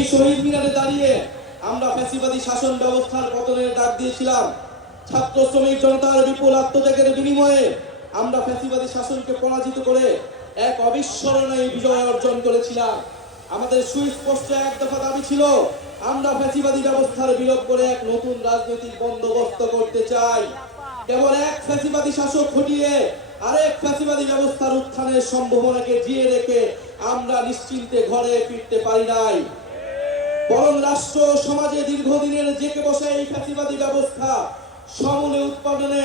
এই শহীদ মিনারে দাঁড়িয়ে আমরা ফ্যাসিবাদী শাসন ব্যবস্থার পতনের ডাক দিয়েছিলাম। ছাত্র শ্রমিক জনতার বিপুল আত্মত্যাগের বিনিময়ে আমরা ফ্যাসিবাদী শাসনকে পরাজিত করে এক অবিস্মরণীয় বিজয় অর্জন করেছিলাম। আমাদের সুস্পষ্ট এক দফা দাবি ছিল, আমরা ফ্যাসিবাদী ব্যবস্থার বিলোপ করে এক নতুন রাজনৈতিক বন্দোবস্ত করতে চাই। কেবল এক ফ্যাসিবাদী শাসক হটিয়ে আরেক ফ্যাসিবাদী ব্যবস্থার উত্থানের সম্ভাবনাকে জিয়ে রেখে আমরা নিশ্চিন্তে ঘরে ফিরতে পারি নাই, বরং রাষ্ট্র সমাজে দীর্ঘদিনের জেঁকে বসে এই ফ্যাসিবাদী ব্যবস্থা সমূলে উৎপাদনে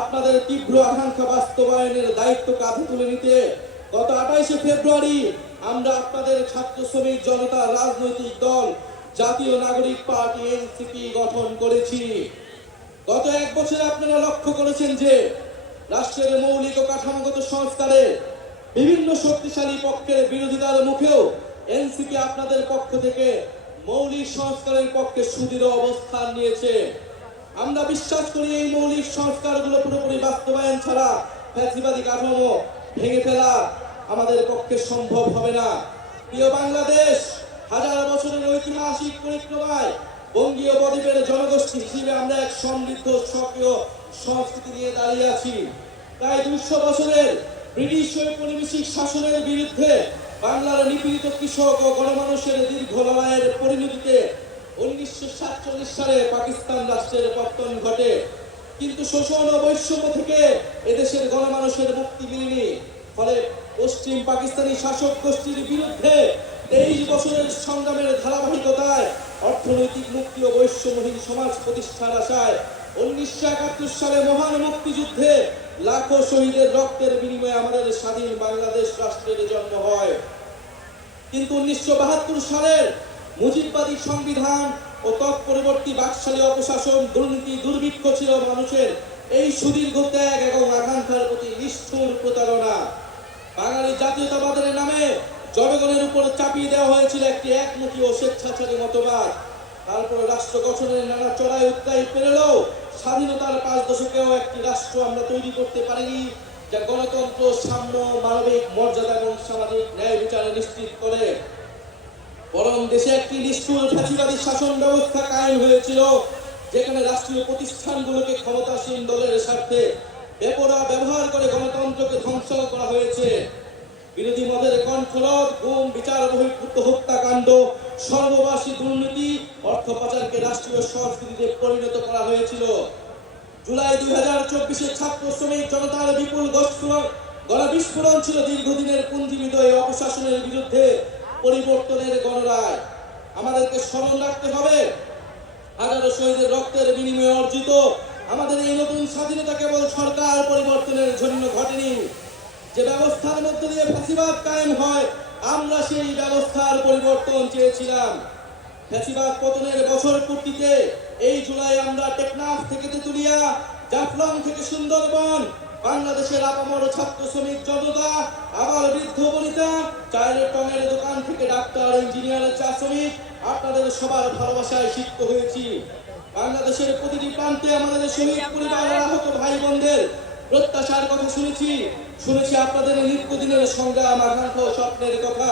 আপনাদের তীব্র আকাঙ্ক্ষা বাস্তবায়নের দায়িত্ব কাঁধে তুলে নিতে গত 28শে ফেব্রুয়ারি আমরা আপনাদের ছাত্র শ্রমিক জনতা রাজনৈতিক দল জাতীয় নাগরিক পার্টি এনসিপি গঠন করেছি। গত এক বছরে আপনারা লক্ষ্য করেছেন যে রাষ্ট্রের মৌলিক ও কাঠামোগত সংস্কারে বিভিন্ন শক্তিশালী পক্ষের বিরোধিতার মুখেও এনসিপি আপনাদের পক্ষ থেকে মৌলিক সংস্কারের পক্ষে সুদৃঢ় অবস্থান নিয়েছে। আমরা বিশ্বাস করি এই মৌলিক সংস্কারগুলো পুরোপুরি বাস্তবায়ন ছাড়া ফ্যাসিবাদী কাঠামো ভেঙে ফেলা আমাদের পক্ষে সম্ভব হবে না। প্রিয় বাংলাদেশ, হাজার বছরের ঐতিহাসিক পরিক্রমায় বঙ্গীয় বদ্বীপের জনগোষ্ঠী হিসেবে আমরা এক সমৃদ্ধ সক্রিয় সংস্কৃতি নিয়ে দাঁড়িয়ে আছি। প্রায় 200 বছরের ব্রিটিশ ঔপনিবেশিক শাসনের বিরুদ্ধে বাংলার নিপীড়িত কৃষক ও গণমানুষের দীর্ঘ লড়াইয়ের পরিণতিতে 1947 সালে পাকিস্তান রাষ্ট্রের পতন ঘটে। কিন্তু শোষণ ও বৈষম্য থেকে এদেশের গণমানুষের মুক্তি মিলেনি। ফলে পশ্চিম পাকিস্তানি শাসক গোষ্ঠীর বিরুদ্ধে 23 বছরের সংগ্রামের ধারাবাহিকতায় অর্থনৈতিক মুক্তি ও বৈষম্যহীন সমাজ প্রতিষ্ঠার আশায় 1971 সালে মহান মুক্তিযুদ্ধে লাখো শহীদের রক্তের বিনিময়ে আমাদের স্বাধীন বাংলাদেশ রাষ্ট্রের জন্ম হয়। কিন্তু 1972 সালের মুজিববাদী সংবিধান ও তৎপরবর্তী বাকশালী অপশাসন, দুর্নীতি, দুর্ভিক্ষ ছিল মানুষের এই সুদীর্ঘ ত্যাগ এবং আকাঙ্ক্ষার প্রতি নিষ্ঠুর প্রতারণা। বাঙালি জাতীয়তাবাদের নামে জনগণের উপর চাপিয়ে দেওয়া হয়েছিল একটি একমুখী ও স্বেচ্ছাচারী মতবাদ। তারপর রাষ্ট্র গঠনের নানা চড়াই উৎরাই পেরেও স্বাধীনতার 5 দশকেও একটি রাষ্ট্র আমরা তৈরি করতে পারিনি যা গণতন্ত্র, সাম্য, মানবিক মর্যাদা এবং সামাজিক ন্যায় বিচারে নিশ্চিত করে। বরং দেশে একটি নিষ্ঠুর ফ্যাসিবাদী শাসন ব্যবস্থা কায়েম হয়েছিল, যেখানে রাষ্ট্রীয় প্রতিষ্ঠানগুলোকে ক্ষমতাসীন দলের স্বার্থে বেপরোয়া ব্যবহার করে গণতন্ত্রকে ধ্বংস করা হয়েছে। বিরোধী মতের কণ্ঠরোধ, গুম, বিচার বহির্ভূত হত্যাকাণ্ড, সর্ববাসী দুর্নীতি, অর্থ পাচারকে রাষ্ট্রীয় সংস্কৃতিতে পরিণত করা হয়েছিল। জুলাই 2024-এ ছাত্র শ্রমিক জনতার বিপুল গণবিস্ফোরণ ছিল দীর্ঘদিনের পুঞ্জীবিত এই অপশাসনের বিরুদ্ধে পরিবর্তনের গণরায়। আমাদেরকে স্মরণ রাখতে হবে, হাজারো শহীদের রক্তের বিনিময়ে অর্জিত আমাদের এই নতুন স্বাধীনতা কেবল সরকার পরিবর্তনের জন্য ঘটেনি। যে ব্যবস্থার মধ্য দিয়ে ফ্যাসিবাদ কায়েম হয়, আমরা সেই ব্যবস্থার পরিবর্তন চেয়েছিলাম। ফ্যাসিবাদ পতনের বছর পূর্তিতে এই জুলাই আমরা টেকনাফ থেকে তেতুলিয়া, জাফলং থেকে সুন্দরবন, বাংলাদেশের আপামর ছাত্র শ্রমিক জনতা, আবার বৃদ্ধ বনিতা, চায়ের টঙের দোকান থেকে ডাক্তার, ইঞ্জিনিয়ার, চা শ্রমিক, আপনাদের সবার ভালোবাসায় সিক্ত হয়েছি। বাংলাদেশের প্রতিটি প্রান্তে আমাদের শহীদ পরিবারের আহত ভাই বোনদের প্রত্যাশার কথা শুনেছি আপনাদের নিত্যদিনের সংগ্রাম, আকাঙ্ক্ষা ও স্বপ্নের কথা।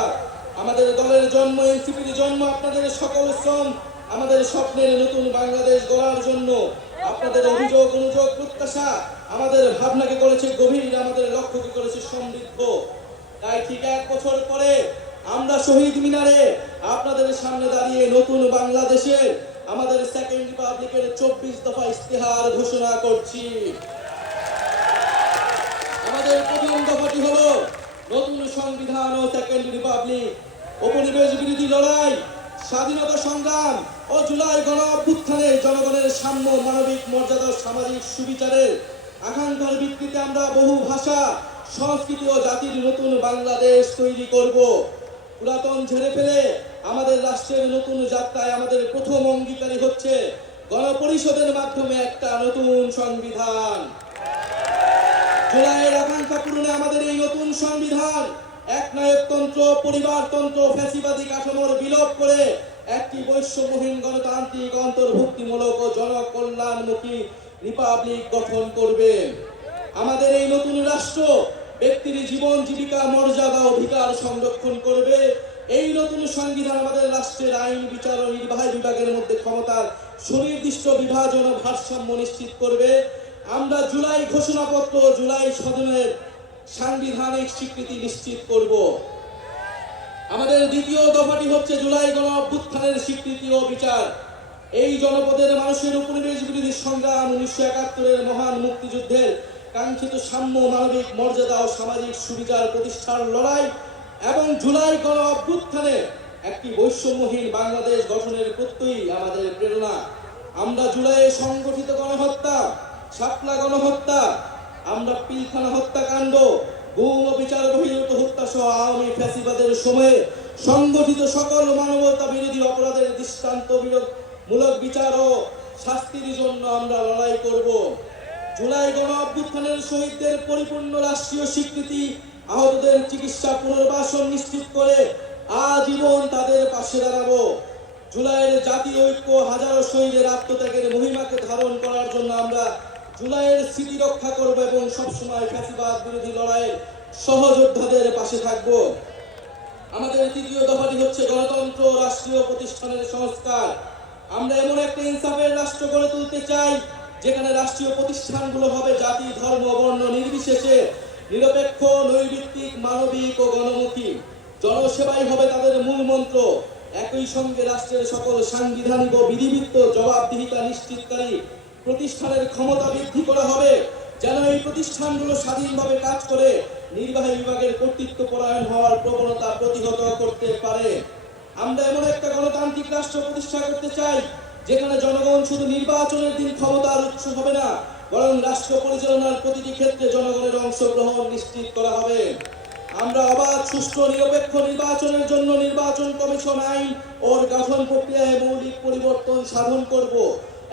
আমাদের দলের জন্ম, এনসিপির জন্ম আপনাদের সকল শ্রম, আমাদের স্বপ্নের নতুন বাংলাদেশ গড়ার জন্য। আপনাদের অভিযোগ, অনুযোগ, প্রত্যাশা আমাদের ভাবনাকে করেছে গভীর, আমাদের লক্ষ্যকে করেছে সমৃদ্ধ। তাই ঠিক 1 বছর পরে আমরা শহীদ মিনারে আপনাদের সামনে দাঁড়িয়ে নতুন বাংলাদেশের আমাদের সেকেন্ড রিপাবলিকের 24 দফা ইশতেহার ঘোষণা করছি। আমাদের প্রথম দফাটি হলো নতুন সংবিধান ও সেকেন্ড রিপাবলিক। উপনিবেশ বিরোধী লড়াই, স্বাধীনতা সংগ্রাম ও জুলাই গণ অভ্যুত্থানে জনগণের সাম্য, মানবিক মর্যাদা, সামাজিক সুবিচারের আকাঙ্ক্ষার ভিত্তিতে আমরা বহু ভাষা, সংস্কৃতি ও জাতির নতুন বাংলাদেশ তৈরি করব। পুরাতন ঝেড়ে ফেলে আমাদের রাষ্ট্রের নতুন যাত্রায় আমাদের প্রথম অঙ্গীকারী হচ্ছে গণপরিষদের মাধ্যমে একটা নতুন সংবিধান। জুলাইয়ের আকাঙ্ক্ষা পূরণে আমাদের এই নতুন সংবিধান একনায়কতন্ত্র, পরিবারতন্ত্র, ফ্যাসিবাদী কাঠামোর বিলোপ করে একটি বৈষম্যহীন, গণতান্ত্রিক, অন্তর্ভুক্তিমূলক ও জনকল্যাণমুখী রিপাবলিক গঠন করবে। আমাদের এই নতুন রাষ্ট্র ব্যক্তির জীবন, জীবিকা, মর্যাদা, অধিকার সংরক্ষণ করবে এই নতুন সংবিধান আমাদের রাষ্ট্রের আইন, বিচার ও নির্বাহী বিভাগের মধ্যে ক্ষমতার সুনির্দিষ্ট বিভাজন ও ভারসাম্য নিশ্চিত করবে। আমরা জুলাই ঘোষণাপত্র, জুলাই সদনের সাংবিধানিক স্বীকৃতি নিশ্চিত করব। আমাদের দ্বিতীয় দফাটি হচ্ছে জুলাই গণ অভ্যুত্থানের স্বীকৃতি ও বিচার। এই জনপদের মানুষের উপনিবেশ বিরোধী সংগ্রাম, 1971-এর মহান মুক্তিযুদ্ধের কাঙ্ক্ষিত সাম্য, মানবিক মর্যাদা ও সামাজিক সুবিচার প্রতিষ্ঠার লড়াই এবং জুলাই গণ অভ্যুত্থানে একটি বৈষম্যহীন বাংলাদেশ গঠনের প্রত্যয়ই আমাদের প্রেরণা। আমরা জুলাইয়ে সংগঠিত গণহত্যা, শাপলা গণহত্যা, আমরা পিলখানা হত্যাকাণ্ড, গুম ও বিচার বহির্ভূত হত্যা সহ আওয়ামী ফ্যাসিবাদের সময়ে সংগঠিত সকল মানবতা বিরোধী অপরাধের দৃষ্টান্তমূলক বিচার ও শাস্তির জন্য আমরা লড়াই করব। জুলাই গণ অভ্যুত্থানের শহীদদের পরিপূর্ণ রাষ্ট্রীয় স্বীকৃতি, আহতদের চিকিৎসা পুনর্বাসন নিশ্চিত করে আজীবন তাদের পাশে দাঁড়াবো। জুলাইয়ের জাতীয় ঐক্য, হাজারো শহীদের আত্মত্যাগের মহিমাকে ধারণ করার জন্য আমরা জুলাইয়ের স্মৃতি রক্ষা করব এবং সবসময় ফ্যাসিবাদ বিরোধী লড়াইয়ের সহযোদ্ধাদের পাশে থাকব। আমাদের তৃতীয় দফাটি হচ্ছে গণতন্ত্র, রাষ্ট্রীয় প্রতিষ্ঠানের সংস্কার। আমরা এমন একটা ইনসাফের রাষ্ট্র গড়ে তুলতে চাই যেখানে রাষ্ট্রীয় প্রতিষ্ঠানগুলো হবে জাতি, ধর্ম, বর্ণ নির্বিশেষে নিরপেক্ষ, নৈর্ভিত্তিক, মানবিক ও গণমুখী। জনসেবাই হবে তাদের মূল মন্ত্র। একই সঙ্গে রাষ্ট্রের সকল সাংবিধানিক ও বিধিবিধ জবাবদিহিতা নিশ্চিতকারী প্রতিষ্ঠানের ক্ষমতা বৃদ্ধি করা হবে, যেন এই প্রতিষ্ঠানগুলো স্বাধীনভাবে কাজ করে নির্বাহী বিভাগের কর্তৃত্ব পরায়ণ হওয়ার প্রবণতা প্রতিহত করতে পারে। আমরা এমন একটা গণতান্ত্রিক রাষ্ট্র প্রতিষ্ঠা করতে চাই যেখানে জনগণ শুধু নির্বাচনের দিন ক্ষমতার উৎস হবে না, বরং রাষ্ট্র পরিচালনার প্রতিটি ক্ষেত্রে জনগণের অংশগ্রহণ নিশ্চিত করা হবে। আমরা অবাধ, সুষ্ঠু, নিরপেক্ষ নির্বাচনের জন্য নির্বাচন কমিশন আইন ও গঠন প্রক্রিয়ায় মৌলিক পরিবর্তন সাধন করব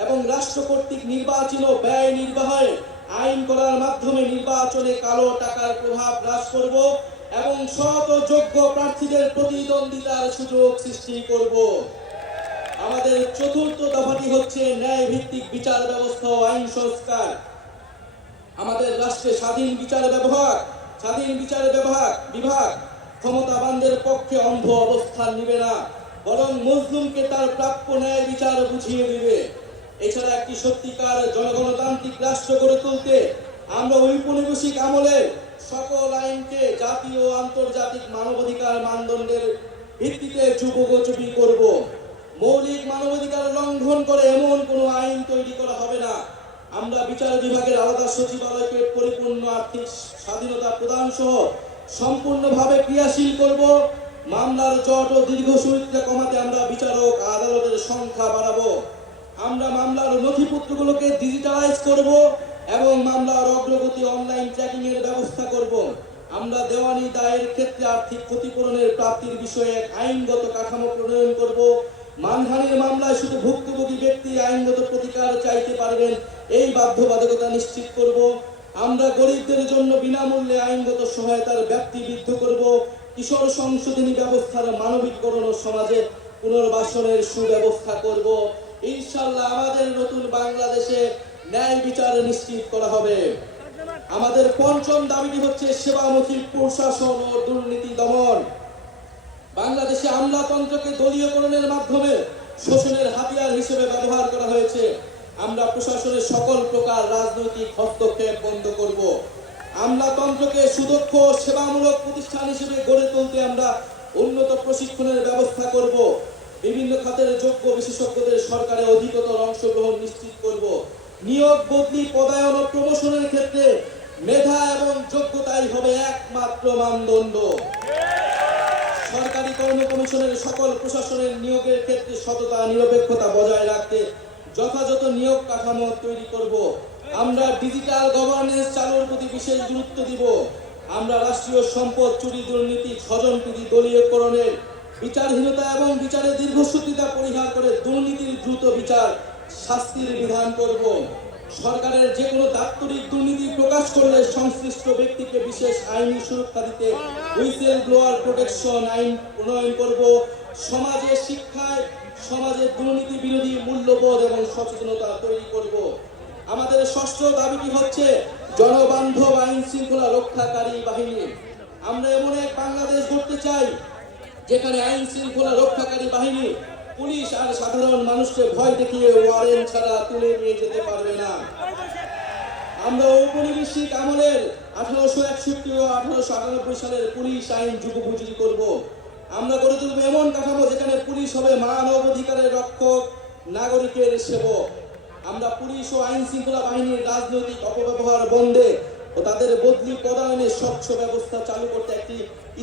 এবং রাষ্ট্র কর্তৃক নির্বাচিত ব্যয় নির্বাহে আইন করার মাধ্যমে নির্বাচনে কালো টাকার প্রভাব হ্রাস করব এবং সৎ ও যোগ্য প্রার্থীদের প্রতিদ্বন্দ্বিতার সুযোগ সৃষ্টি করব। আমাদের চতুর্থ দফাটি হচ্ছে ন্যায় ভিত্তিক বিচার ব্যবস্থা ও আইন সংস্কার। আমাদের রাষ্ট্রে স্বাধীন বিচার বিভাগ ক্ষমতাবানদের পক্ষে অন্ধ অবস্থান নিবে না, বরং মজলুমকে তার প্রাপ্য ন্যায় বিচার বুঝিয়ে দিবে। এছাড়া একটি সত্যিকার জনগণতান্ত্রিক রাষ্ট্র গড়ে তুলতে আমরা ঔপনিবেশিক আমলে সকল আইনকে জাতীয় ও আন্তর্জাতিক মানবাধিকার মানদণ্ডের ভিত্তিতে যুগোপযোগী করব। মৌলিক মানবাধিকার লঙ্ঘন করে এমন কোনো আইন তৈরি করা হবে না। আমরা বিচার বিভাগের আলাদা সচিবালয়কে পরিপূর্ণ আর্থিক স্বাধীনতা প্রদান সহ সম্পূর্ণভাবে ক্রিয়াশীল করব। মামলার জট ও দীর্ঘসূত্রতা কমাতে আমরা বিচারক, আদালতের সংখ্যা বাড়াবো। আমরা মামলার নথিপত্রগুলোকে ডিজিটালাইজ করব এবং মামলার অগ্রগতি অনলাইন ট্র্যাকিং এর ব্যবস্থা করব। আমরা দেওয়ানি দায়ের ক্ষেত্রে আর্থিক ক্ষতিপূরণের প্রাপ্তির বিষয়ে এক আইনগত কাঠামো প্রণয়ন করব। মানহানির মামলায় শুধু ভুক্তভোগী ব্যক্তি আইনগত প্রতিকার চাইতে পারবেন, এই বাধ্যবাধকতা নিশ্চিত করব। আমরা গরিবদের জন্য বিনামূল্যে আইনগত সহায়তার ব্যাপ্তি বৃদ্ধি করব। কিশোর সংশোধনী ব্যবস্থার মানবিকরণ ও সমাজে পুনর্বাসনের সুব্যবস্থা করব। ইনশাআল্লাহ আমাদের নতুন বাংলাদেশে ন্যায় বিচার নিশ্চিত করা হবে। আমাদের পঞ্চম দাবিটি হচ্ছে সেবামুখী প্রশাসন ও দুর্নীতি দমন। বাংলাদেশে আমলাতন্ত্রকে দলীয়করণের মাধ্যমে শোষণের হাতিয়ার হিসেবে ব্যবহার করা হয়েছে। আমরা প্রশাসনের সকল প্রকার রাজনৈতিক হস্তক্ষেপ বন্ধ করব। আমলাতন্ত্রকে সুদক্ষ সেবামূলক প্রতিষ্ঠান হিসেবে গড়ে তুলতে আমরা উন্নত প্রশিক্ষণের ব্যবস্থা করব। বিভিন্ন খাতের যোগ্য বিশেষজ্ঞদের সরকারে অধিকতর অংশগ্রহণ নিশ্চিত করব। নিয়োগ, বদলি, পদায়ন ও প্রমোশনের ক্ষেত্রে মেধা এবং যোগ্যতাই হবে একমাত্র মানদণ্ড। সরকারি কর্ম কমিশনের সকল প্রশাসনের নিয়োগের ক্ষেত্রে সততা, নিরপেক্ষতা বজায় রাখতে যথাযথ নিয়োগ কাঠামো তৈরি করব। আমরা ডিজিটাল গভর্নেন্স চালুর প্রতি বিশেষ গুরুত্ব দিব। আমরা রাষ্ট্রীয় সম্পদ চুরি, দুর্নীতি, স্বজনপ্রীতি, দলীয়করণের বিচারহীনতা এবং বিচারের দীর্ঘসূত্রিতা পরিহার করে দুর্নীতির দ্রুত বিচার, শাস্তির বিধান করব। সরকারের যে কোনো দাপ্তরিক দুর্নীতি প্রকাশ করলে সংশ্লিষ্ট ব্যক্তিকে বিশেষ আইনি সুরক্ষা দিতে হুইসেল ব্লোয়ার প্রোটেকশন আইন প্রণয়ন করব। সমাজে শিক্ষায় সমাজের দুর্নীতি বিরোধী মূল্যবোধ এবং সচেতনতা তৈরি করব। আমাদের ষষ্ঠ দাবিটি হচ্ছে জনবান্ধব আইন শৃঙ্খলা রক্ষাকারী বাহিনী। আমরা এমন এক বাংলাদেশ গড়তে চাই যেখানে আইন শৃঙ্খলা রক্ষাকারী বাহিনী পুলিশ আর সাধারণ মানুষকে ভয় দেখিয়ে ওয়ারেন্ট ছাড়া তুলে নিয়ে যেতে পারবে না। আমরা ঔপনিবেশিক আমলের 1861 ও 1898 সালের পুলিশ আইন যুগোপযোগী করব। আমরা গড়ে তুলব এমন কাঠামো যেখানে পুলিশ হবে মানব অধিকারের রক্ষক, নাগরিকের সেবক। আমরা পুলিশ ও আইন শৃঙ্খলা বাহিনীর রাজনৈতিক অপব্যবহার বন্ধে ও তাদের বদলি প্রদানের স্বচ্ছ ব্যবস্থা চালু করতে একটি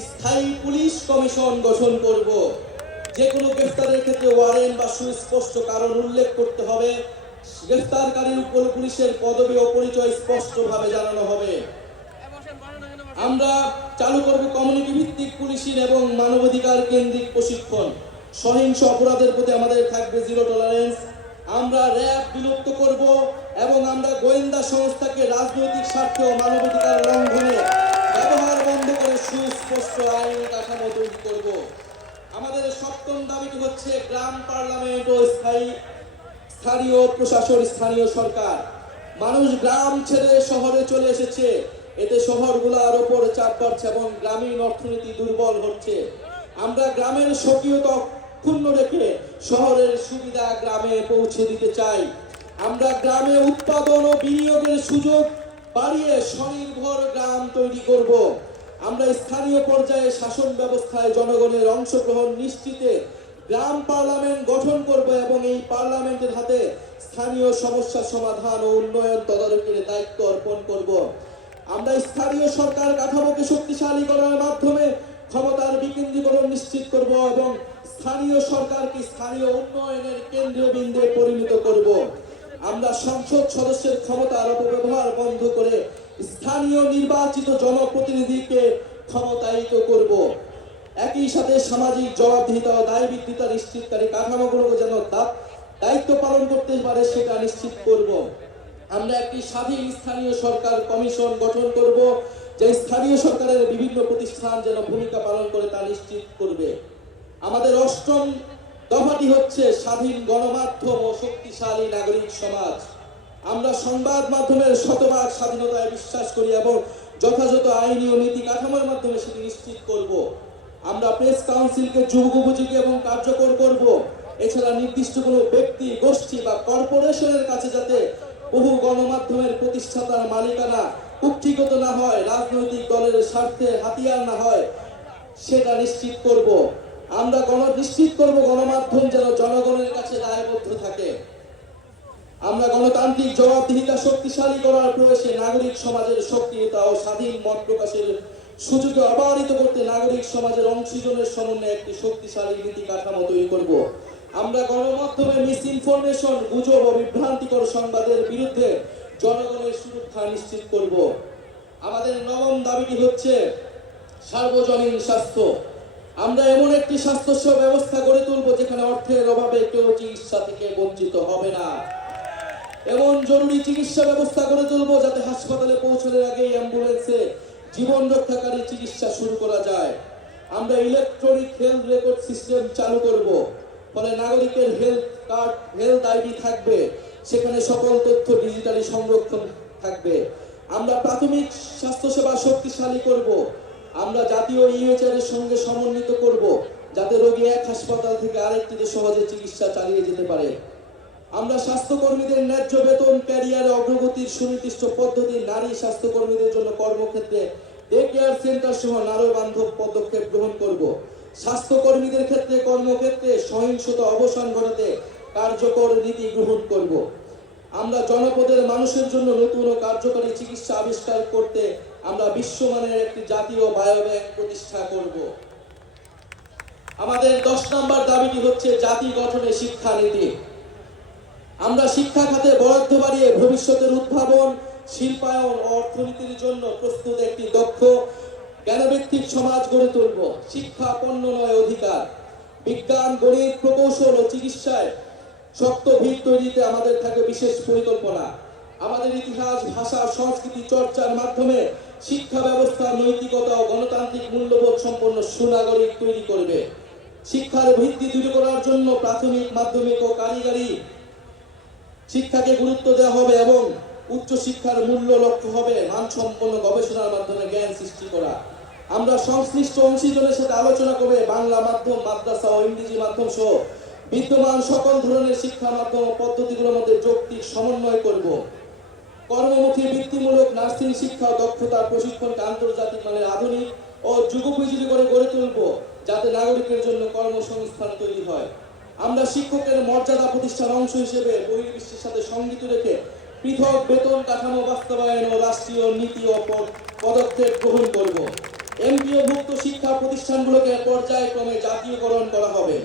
স্থায়ী পুলিশ কমিশন গঠন করব। যে কোনো গ্রেফতারের ক্ষেত্রে ওয়ারেন্ট বা সুস্পষ্ট কারণ উল্লেখ করতে হবে। গ্রেফতারকারীর উপর পুলিশের পদবি ও পরিচয় স্পষ্টভাবে জানানো হবে। আমরা চালু করব কমিউনিটি ভিত্তিক পুলিশিং এবং মানবাধিকার কেন্দ্রিক প্রশিক্ষণ। সহিংস অপরাধের প্রতি আমাদের থাকবে জিরো টলারেন্স। আমরা র্যাব বিলুপ্ত করব এবং আমরা গোয়েন্দা সংস্থাকে রাজনৈতিক স্বার্থে ও মানবাধিকার লঙ্ঘনে ব্যবহার বন্ধ করে সুস্পষ্ট আইনি কাঠামো তৈরি করব। আমাদের সপ্তম দাবিটি হচ্ছে গ্রাম পার্লামেন্ট ও স্থানীয় প্রশাসন, স্থানীয় সরকার। মানুষ গ্রাম ছেড়ে শহরে চলে এসেছে, এতে শহরগুলোর উপর চাপ বাড়ছে এবং গ্রামীণ অর্থনীতি দুর্বল হচ্ছে। আমরা গ্রামের স্বকীয়তা ক্ষুণ্ণ রেখে শহরের সুবিধা গ্রামে পৌঁছে দিতে চাই। আমরা গ্রামে উৎপাদন ও বিনিয়োগের সুযোগ বাড়িয়ে স্বনির্ভর গ্রাম তৈরি করব। আমরা স্থানীয় পর্যায়ে শাসন ব্যবস্থায় জনগণের অংশগ্রহণ নিশ্চিতে গ্রাম পার্লামেন্ট গঠন করব এবং এই পার্লামেন্টের হাতে স্থানীয় সমস্যা সমাধান ও উন্নয়ন তদারকির দায়িত্ব অর্পণ করব। আমরা স্থানীয় সরকার কাঠামোকে শক্তিশালী করার মাধ্যমে ক্ষমতার বিকেন্দ্রীকরণ নিশ্চিত করব এবং স্থানীয় সরকারকে স্থানীয় উন্নয়নের কেন্দ্রীয় বিন্দুতে পরিণত করব। আমরা সংসদ সদস্যের ক্ষমতার অপব্যবহার বন্ধ করে স্থানীয় নির্বাচিত জনপ্রতিনিধিকে ক্ষমতায়িত করব। একই সাথে সামাজিক জবাবদিহিতা ও দায়বদ্ধতা নিশ্চিতকারী কাঠামোগুলোকে যেন দায়িত্ব পালন করতে পারে সেটা নিশ্চিত করব। আমরা একটি স্বাধীন স্থানীয় সরকার কমিশন গঠন করব, যে স্থানীয় সরকারের বিভিন্ন প্রতিষ্ঠান যেন ভূমিকা পালন করে তা নিশ্চিত করবে। আমাদের অষ্টম দফাটি হচ্ছে স্বাধীন গণমাধ্যম ও শক্তিশালী নাগরিক সমাজ। আমরা সংবাদ মাধ্যমের শতভাগ স্বাধীনতায় বিশ্বাস করি এবং যথাযথ আইনি ও নীতি কাঠামোর মাধ্যমে সেটি নিশ্চিত করব। আমরা প্রেস কাউন্সিলকে যুগোপযোগী এবং কার্যকর করব। এছাড়া নির্দিষ্ট কোনো ব্যক্তি, গোষ্ঠী বা কর্পোরেশনের কাছে যাতে বহু গণমাধ্যমের প্রতিষ্ঠাতার মালিকানা কুক্ষিগত না হয়, রাজনৈতিক দলের স্বার্থে হাতিয়ার না হয়, সেটা নিশ্চিত করব। আমরা নিশ্চিত করব গণমাধ্যম যেন জনগণের কাছে দায়বদ্ধ থাকে। আমরা গণতান্ত্রিক জবাবদিহিতা শক্তিশালী করার প্রয়াসে নাগরিক সমাজের সক্রিয়তা ও স্বাধীন মত প্রকাশের সুযোগে অবারিত করতে নাগরিক সমাজের অংশীজনের সমন্বয়ে একটি শক্তিশালী নীতি কাঠামো তৈরি করব। আমরা গণমাধ্যমে মিস ইনফরমেশন, গুজব ও বিভ্রান্তিকর সংবাদের বিরুদ্ধে জনগণের সুরক্ষা নিশ্চিত করব। আমাদের নবম দাবিটি হচ্ছে সার্বজনীন স্বাস্থ্য। আমরা এমন একটি স্বাস্থ্য ব্যবস্থা গড়ে তুলব যেখানে অর্থের অভাবে কেউ চিকিৎসা থেকে বঞ্চিত হবে না। এমন জরুরি চিকিৎসা ব্যবস্থা গড়ে তুলব যাতে হাসপাতালে পৌঁছানোর আগেই অ্যাম্বুলেন্সে জীবন রক্ষাকারী চিকিৎসা শুরু করা যায়। আমরা ইলেকট্রনিক হেলথ রেকর্ড সিস্টেম চালু করব, ফলে নাগরিকের হেলথ কার্ড, হেলথ আইডি থাকবে, সেখানে সকল তথ্য ডিজিটালি সংরক্ষণ থাকবে। আমরা প্রাথমিক স্বাস্থ্যসেবা শক্তিশালী করব। আমরা জাতীয় ইউএচআর এর সঙ্গে সমন্বিত করব যাতে রোগী এক হাসপাতাল থেকে আরেকটিতে সহজে চিকিৎসা চালিয়ে যেতে পারে। আমরা স্বাস্থ্যকর্মীদের ন্যায্য বেতন, ক্যারিয়ারে অগ্রগতির সুনির্দিষ্ট পদ্ধতি, নারী স্বাস্থ্যকর্মীদের জন্য কর্মক্ষেত্রে ডে কেয়ার সেন্টার সহ নারী বান্ধব পদক্ষেপ গ্রহণ করব। স্বাস্থ্যকর্মীদের ক্ষেত্রে কর্মক্ষেত্রে সহিংসতা অবসান ঘটাতে কার্যকর নীতি গ্রহণ করব। আমরা জনপদের মানুষের জন্য নতুন ও কার্যকরী চিকিৎসা আবিষ্কার করতে আমরা বিশ্বমানের একটি জাতীয় বায়োব্যাংক প্রতিষ্ঠা করব। আমাদের 10 নম্বর দাবিটি হচ্ছে জাতি গঠনে শিক্ষানীতি। আমরা শিক্ষা খাতে বরাদ্দ বাড়িয়ে ভবিষ্যতের উদ্ভাবন, শিল্পায়ন ও অর্থনীতির জন্য প্রস্তুত একটি দক্ষ জ্ঞানভিত্তিক সমাজ গড়ে তুলব। শিক্ষা পণ্য নয়, অধিকার। বিজ্ঞান, গণিত, প্রকৌশল ও চিকিৎসায় শক্ত ভিত তৈরিতে আমাদের থাকে বিশেষ পরিকল্পনা। আমাদের ইতিহাস, ভাষা, সংস্কৃতি চর্চার মাধ্যমে শিক্ষা ব্যবস্থা নৈতিকতা ও গণতান্ত্রিক মূল্যবোধ সম্পন্ন সুনাগরিক তৈরি করবে। শিক্ষার ভিত্তি দৃঢ় করার জন্য প্রাথমিক, মাধ্যমিক ও কারিগরি শিক্ষাকে গুরুত্ব দেওয়া হবে এবং উচ্চ শিক্ষার মূল্য লক্ষ্য হবে মানসম্পন্ন গবেষণার মাধ্যমে জ্ঞান সৃষ্টি করা। আমরা সংশ্লিষ্ট অংশীজনের সাথে আলোচনা করে বাংলা মাধ্যম, মাদ্রাসা ও ইংরেজি মাধ্যম সহ বিদ্যমান সকল ধরনের শিক্ষা মাধ্যম ও পদ্ধতিগুলোর মধ্যে যৌক্তিক সমন্বয় করব। কর্মমুখী বৃত্তিমূলক নার্সিং শিক্ষা ও দক্ষতা প্রশিক্ষণকে আন্তর্জাতিক মানের আধুনিক ও যুগোপযোগী করে গড়ে তুলব, যাতে নাগরিকের জন্য কর্মসংস্থান তৈরি হয়। আমরা শিক্ষকের মর্যাদা প্রতিষ্ঠান অংশ হিসেবে বহির্বিশ্বের সাথে সঙ্গতি রেখে পৃথক বেতন কাঠামো বাস্তবায়ন ও রাষ্ট্রীয় নীতি ও পদক্ষেপ গ্রহণ করব। এমপিওভুক্ত শিক্ষা প্রতিষ্ঠানগুলোকে পর্যায়ক্রমে জাতীয়করণ করা হবে।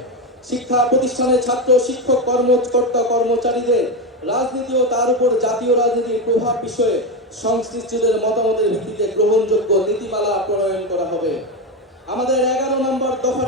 শিক্ষা প্রতিষ্ঠানের ছাত্র, শিক্ষক, কর্মকর্তা, কর্মচারীদের রাজনীতি ও তার উপর জাতীয় রাজনীতির প্রভাব বিষয়ে সংশ্লিষ্টদের মতামতের ভিত্তিতে গ্রহণযোগ্য নীতিমালা প্রণয়ন করা হবে। আমাদের 11 নম্বর দফা